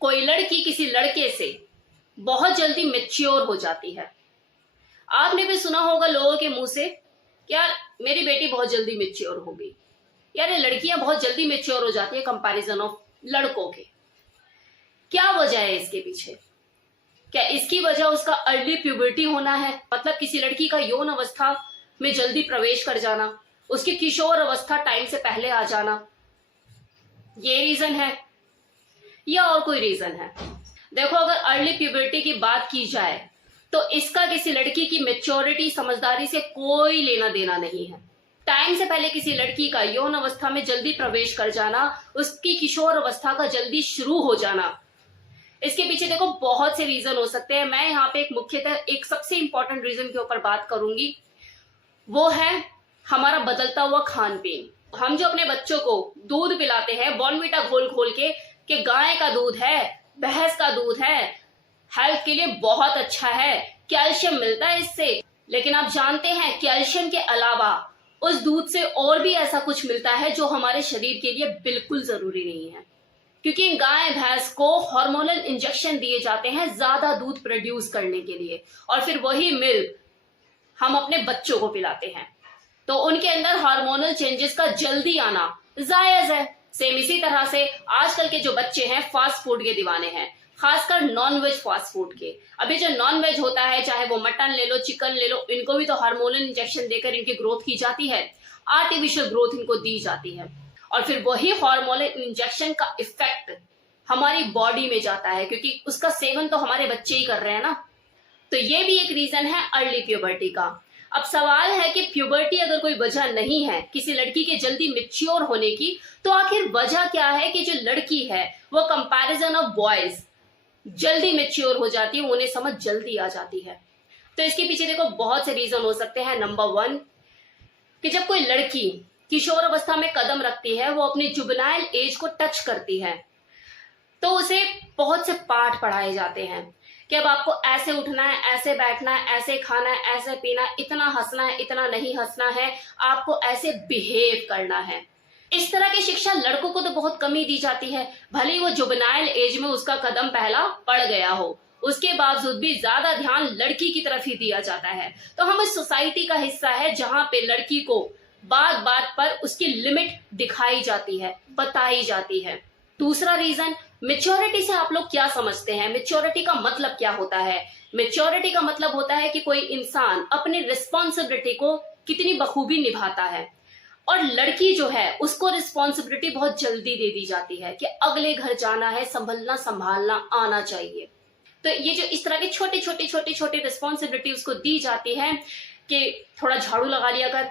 कोई लड़की किसी लड़के से बहुत जल्दी मैच्योर हो जाती है। आपने भी सुना होगा लोगों के मुंह से, यार मेरी बेटी बहुत जल्दी मैच्योर हो गई, यार ये लड़कियां बहुत जल्दी मैच्योर हो जाती है कंपैरिजन ऑफ लड़कों के। क्या वजह है इसके पीछे? क्या इसकी वजह उसका अर्ली प्यूबर्टी होना है, मतलब किसी लड़की का यौन अवस्था में जल्दी प्रवेश कर जाना, उसकी किशोर अवस्था टाइम से पहले आ जाना, ये रीजन है या और कोई रीजन है? देखो, अगर अर्ली प्यूबर्टी की बात की जाए तो इसका किसी लड़की की मेच्योरिटी, समझदारी से कोई लेना देना नहीं है। टाइम से पहले किसी लड़की का यौन अवस्था में जल्दी प्रवेश कर जाना, उसकी किशोर अवस्था का जल्दी शुरू हो जाना, इसके पीछे देखो बहुत से रीजन हो सकते हैं। मैं यहाँ पे एक मुख्यतः एक सबसे इंपॉर्टेंट रीजन के ऊपर बात करूंगी, वो है हमारा बदलता हुआ खान पीन। हम जो अपने बच्चों को दूध पिलाते हैं बॉर्नविटा घोल घोल के कि गाय का दूध है, भैंस का दूध है, हेल्थ के लिए बहुत अच्छा है, कैल्शियम मिलता है इससे, लेकिन आप जानते हैं कैल्शियम के अलावा उस दूध से और भी ऐसा कुछ मिलता है जो हमारे शरीर के लिए बिल्कुल जरूरी नहीं है, क्योंकि गाय भैंस को हार्मोनल इंजेक्शन दिए जाते हैं ज्यादा दूध प्रोड्यूस करने के लिए, और फिर वही मिल्क हम अपने बच्चों को पिलाते हैं, तो उनके अंदर हार्मोनल चेंजेस का जल्दी आना जायज है। सेम इसी तरह से आजकल के जो बच्चे हैं फास्ट फूड के दीवाने हैं, खासकर नॉन वेज फास्ट फूड के। अभी जो नॉन वेज होता है, चाहे वो मटन ले लो, चिकन ले लो, इनको भी तो हार्मोनल इंजेक्शन देकर इनकी ग्रोथ की जाती है, आर्टिफिशियल ग्रोथ इनको दी जाती है, और फिर वही हार्मोनल इंजेक्शन का इफेक्ट हमारी बॉडी में जाता है, क्योंकि उसका सेवन तो हमारे बच्चे ही कर रहे हैं ना। तो ये भी एक रीजन है अर्ली प्यूबर्टी का। अब सवाल है कि प्यूबर्टी अगर कोई वजह नहीं है किसी लड़की के जल्दी मैच्योर होने की, तो आखिर वजह क्या है कि जो लड़की है वो कंपैरिजन ऑफ बॉयज जल्दी मैच्योर हो जाती है, उन्हें समझ जल्दी आ जाती है? तो इसके पीछे देखो बहुत से रीजन हो सकते हैं। नंबर 1 कि जब कोई लड़की किशोर अवस्था में कदम रखती है, वो अपनी जुवेनाइल एज को टच करती है, तो उसे बहुत से पाठ पढ़ाए जाते हैं कि अब आपको ऐसे उठना है, ऐसे बैठना है, ऐसे खाना है, ऐसे पीना है, इतना हंसना है, इतना नहीं हंसना है, आपको ऐसे बिहेव करना है। इस तरह की शिक्षा लड़कों को तो बहुत कम ही दी जाती है, भले ही वो जुवेनाइल एज में उसका कदम पहला पड़ गया हो, उसके बावजूद भी ज्यादा ध्यान लड़की की तरफ ही दिया जाता है। तो हम इस सोसाइटी का हिस्सा है जहां पे लड़की को बात बात पर उसकी लिमिट दिखाई जाती है, बताई जाती है। दूसरा रीजन, मेच्योरिटी से आप लोग क्या समझते हैं? मेच्योरिटी का मतलब क्या होता है? मेच्योरिटी का मतलब होता है कि कोई इंसान अपनी रिस्पॉन्सिबिलिटी को कितनी बखूबी निभाता है, और लड़की जो है उसको रिस्पॉन्सिबिलिटी बहुत जल्दी दे दी जाती है कि अगले घर जाना है, संभलना संभालना आना चाहिए। तो ये जो इस तरह की छोटी छोटी छोटी छोटी रिस्पॉन्सिबिलिटी उसको दी जाती है कि थोड़ा झाड़ू लगा लिया कर,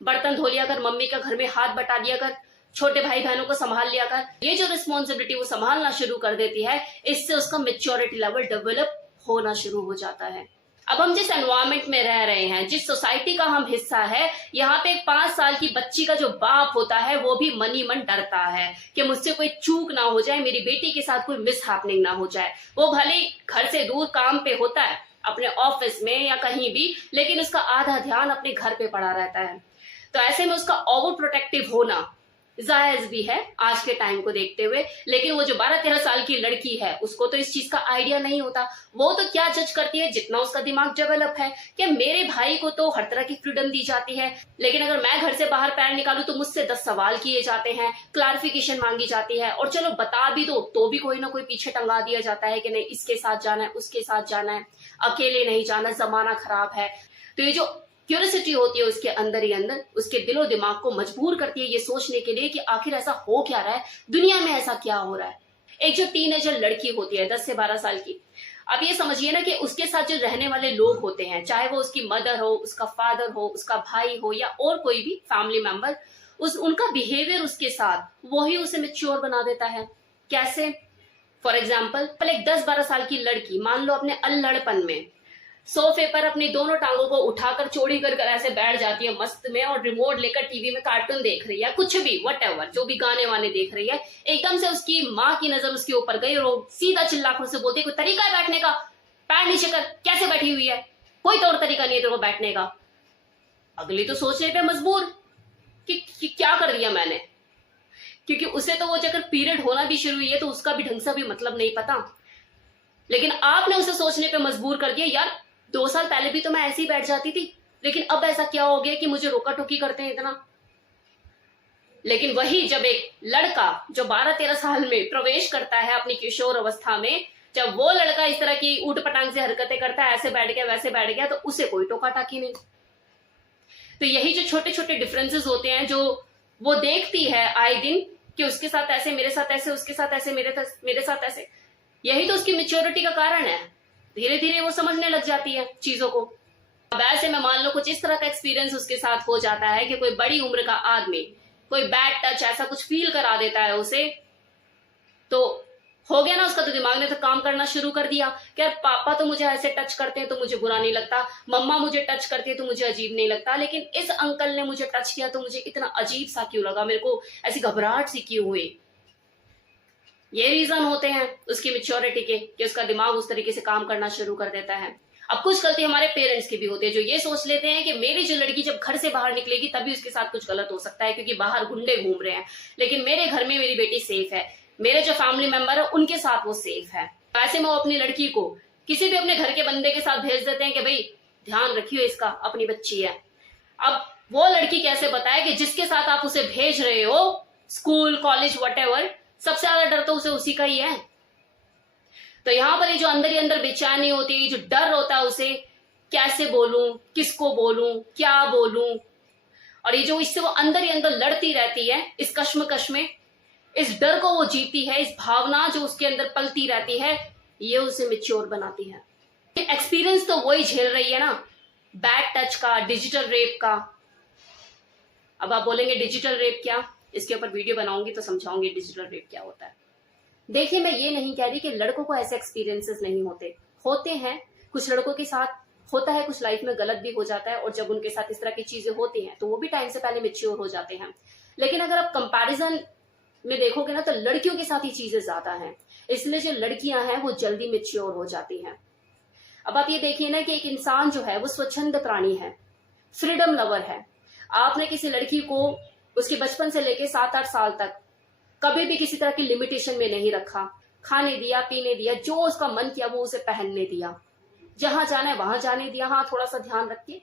बर्तन धो लिया कर, मम्मी का घर में हाथ बटा लिया कर, छोटे भाई बहनों को संभाल लिया कर, ये जो रिस्पॉन्सिबिलिटी वो संभालना शुरू कर देती है, इससे उसका मेच्योरिटी लेवल डेवलप होना शुरू हो जाता है। अब हम जिस एनवायरमेंट में रह रहे हैं, जिस सोसाइटी का हम हिस्सा है, यहाँ पे एक 5 साल की बच्ची का जो बाप होता है वो भी मन ही मन डरता है कि मुझसे कोई चूक ना हो जाए, मेरी बेटी के साथ कोई मिस हैपनिंग ना हो जाए। वो भले घर से दूर काम पे होता है, अपने ऑफिस में या कहीं भी, लेकिन उसका आधा ध्यान अपने घर पे पड़ा रहता है। तो ऐसे में उसका ओवर प्रोटेक्टिव होना जायज भी है आज के टाइम को देखते हुए, लेकिन वो जो 12-13 साल की लड़की है उसको तो इस चीज का आइडिया नहीं होता। वो तो क्या जज करती है, जितना उसका दिमाग डेवलप है कि मेरे भाई को तो हर तरह की फ्रीडम दी जाती है, लेकिन अगर मैं घर से बाहर पैर निकालूं तो मुझसे 10 सवाल किए जाते हैं, क्लैरिफिकेशन मांगी जाती है, और चलो बता भी दो तो भी कोई ना कोई पीछे टंगा दिया जाता है कि नहीं इसके साथ जाना है, उसके साथ जाना है, अकेले नहीं जाना, जमाना खराब है। तो ये जो क्यूरियोसिटी होती है उसके अंदर ही अंदर उसके दिलो दिमाग को मजबूर करती है ये सोचने के लिए कि आखिर ऐसा हो क्या रहा है, दुनिया में ऐसा क्या हो रहा है। एक जो टीनेजर लड़की होती है 10 से 12 साल की, अब ये समझिए ना कि उसके साथ जो रहने वाले लोग होते हैं, चाहे वो उसकी मदर हो, उसका फादर हो, उसका भाई हो, या और कोई भी फैमिली मेंबर, उनका बिहेवियर उसके साथ वही उसे मैच्योर बना देता है। कैसे? फॉर एग्जाम्पल, एक 10-12 साल की लड़की मान लो अपने अल्लड़पन में सोफे पर अपनी दोनों टांगों को उठाकर चौड़ी कर ऐसे बैठ जाती है मस्त में, और रिमोट लेकर टीवी में कार्टून देख रही है, कुछ भी व्हाटएवर जो भी गाने वाने देख रही है। एकदम से उसकी माँ की नजर उसके ऊपर गई और वो सीधा चिल्लाकर से बोलती है, कोई तरीका है बैठने का? पैर नीचे कर, कैसे बैठी हुई है? कोई तौर तरीका नहीं है तेरे को बैठने का। अगली तो सोचने पे मजबूर कि क्या कर दिया मैंने। क्योंकि उसे तो वो अगर पीरियड होना भी शुरू हुई है तो उसका भी ढंग से भी मतलब नहीं पता। लेकिन आपने उसे सोचने पे मजबूर कर दिया, यार 2 साल पहले भी तो मैं ऐसे ही बैठ जाती थी, लेकिन अब ऐसा क्या हो गया कि मुझे रोका टोकी करते हैं इतना। लेकिन वही जब एक लड़का जो 12-13 साल में प्रवेश करता है अपनी किशोर अवस्था में, जब वो लड़का इस तरह की ऊट पटांग से हरकतें करता है, ऐसे बैठ गया वैसे बैठ गया, तो उसे कोई टोका टाकी नहीं। तो यही जो छोटे छोटे डिफरेंसेस होते हैं जो वो देखती है आए दिन कि उसके साथ ऐसे, मेरे साथ ऐसे, उसके साथ ऐसे, मेरे साथ ऐसे, यही तो उसकी मेच्योरिटी का कारण है। धीरे धीरे वो समझने लग जाती है चीजों को। अब ऐसे में मान लो कुछ इस तरह का एक्सपीरियंस उसके साथ हो जाता है कि कोई बड़ी उम्र का आदमी कोई बैड टच ऐसा कुछ फील करा देता है उसे, तो हो गया ना, उसका तो दिमाग ने तो काम करना शुरू कर दिया कि यार पापा तो मुझे ऐसे टच करते हैं तो मुझे बुरा नहीं लगता, मम्मा मुझे टच करती है तो मुझे अजीब नहीं लगता, लेकिन इस अंकल ने मुझे टच किया तो मुझे इतना अजीब सा क्यों लगा, मेरे को ऐसी घबराहट सी क्यों हुई। ये रीजन होते हैं उसकी मेच्योरिटी के कि उसका दिमाग उस तरीके से काम करना शुरू कर देता है। अब कुछ गलती हमारे पेरेंट्स की भी होती है, जो ये सोच लेते हैं कि मेरी जो लड़की जब घर से बाहर निकलेगी तभी उसके साथ कुछ गलत हो सकता है क्योंकि बाहर गुंडे घूम रहे हैं, लेकिन मेरे घर में मेरी बेटी सेफ है, मेरे जो फैमिली मेंबर है उनके साथ वो सेफ है। ऐसे में वो अपनी लड़की को किसी भी अपने घर के बंदे के साथ भेज देते हैं कि भाई ध्यान रखियो इसका, अपनी बच्ची है। अब वो लड़की कैसे बताए कि जिसके साथ आप उसे भेज रहे हो स्कूल कॉलेज व्हाटएवर, सबसे ज्यादा डर तो उसे उसी का ही है। तो यहाँ पर ये जो अंदर ही अंदर बेचैनी होती है, जो डर होता है उसे, कैसे बोलूं, किसको बोलूं, क्या बोलूं, और ये जो इससे वो अंदर ही अंदर लड़ती रहती है इस कश्मकश में, इस डर को वो जीती है, इस भावना जो उसके अंदर पलती रहती है, ये उसे मेच्योर बनाती है। एक्सपीरियंस तो वही झेल रही है ना, बैड टच का, डिजिटल रेप का। अब आप बोलेंगे डिजिटल रेप क्या, इसके ऊपर वीडियो बनाऊंगी तो समझाऊंगी डिजिटल रेप क्या होता है। देखिए मैं ये नहीं कह रही कि लड़कों को ऐसे एक्सपीरियंसेस नहीं होते हैं, कुछ लड़कों के साथ होता है, कुछ लाइफ में गलत भी हो जाता है, और जब उनके साथ इस तरह की चीजें होती हैं तो वो भी टाइम से पहले मेच्योर हो जाते हैं। लेकिन अगर आप कंपैरिजन में देखोगे ना तो लड़कियों के साथ ही चीजें ज्यादा हैं, इसलिए जो लड़कियां हैं वो जल्दी मेच्योर हो जाती हैं। अब आप ये देखिए ना कि एक इंसान जो है वो स्वच्छंद प्राणी है, फ्रीडम लवर है। आपने किसी लड़की को उसके बचपन से लेके 7-8 साल तक कभी भी किसी तरह की लिमिटेशन में नहीं रखा, खाने दिया, पीने दिया, जो उसका मन किया वो उसे पहनने दिया, जहां जाना है वहां जाने दिया, हाँ थोड़ा सा ध्यान रखिए।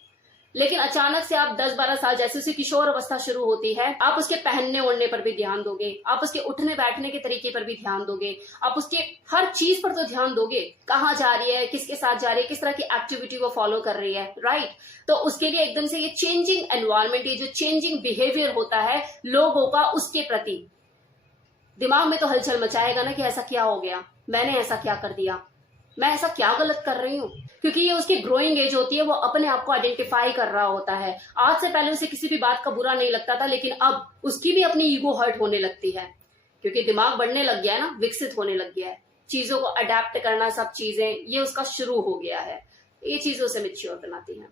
लेकिन अचानक से आप 10-12 साल, जैसे उसे किशोर अवस्था शुरू होती है, आप उसके पहनने ओढ़ने पर भी ध्यान दोगे, आप उसके उठने बैठने के तरीके पर भी ध्यान दोगे, आप उसके हर चीज पर तो ध्यान दोगे, कहाँ जा रही है, किसके साथ जा रही है, किस तरह की एक्टिविटी वो फॉलो कर रही है, राइट। तो उसके लिए एकदम से ये चेंजिंग एनवायरमेंट, ये जो चेंजिंग बिहेवियर होता है लोगों का उसके प्रति, दिमाग में तो हलचल मचाएगा ना कि ऐसा क्या हो गया, मैंने ऐसा क्या कर दिया, मैं ऐसा क्या गलत कर रही हूँ, क्योंकि ये उसकी ग्रोइंग एज होती है, वो अपने आप को आइडेंटिफाई कर रहा होता है। आज से पहले उसे किसी भी बात का बुरा नहीं लगता था, लेकिन अब उसकी भी अपनी ईगो हर्ट होने लगती है क्योंकि दिमाग बढ़ने लग गया है ना, विकसित होने लग गया है, चीजों को अडेप्ट करना, सब चीजें ये उसका शुरू हो गया है। ये चीजों से मैच्योर बनाती है।